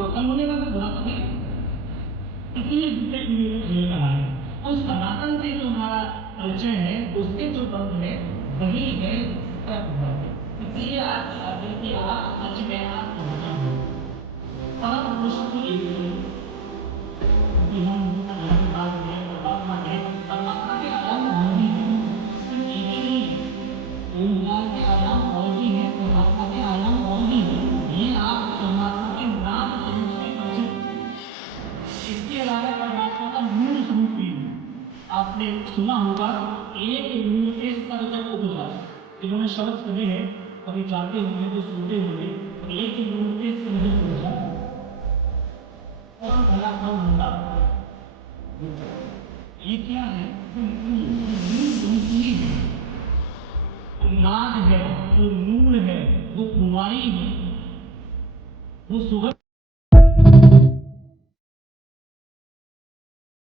खत्म होने वाला सनातन है, इसलिए दूसरे पीढ़ी को झेल रहा है। तो सनातन से जो हमारा परिचय है, उससे जो बंध है, वही है परम। इसलिए आज देखिए आप आज मैं आप परम पुरुष को एक परमात्मा के आयाम और भी है, सिर्फ एक ही नहीं है। ओंकार के आयाम और भी है, परमात्मा के आयाम और भी है। ये आप परमात्मा के नाम स्वरूप से परिचित। इसके अलावा परमात्मा का मूल स्वरूप भी है। आपने सुना होगा एक मूर्ति सर्व उपजा, इन्होंने शब्द सुने हैं, कभी जाते होंगे तो सुनते होंगे, एक मूर्ति सर्व उपजा,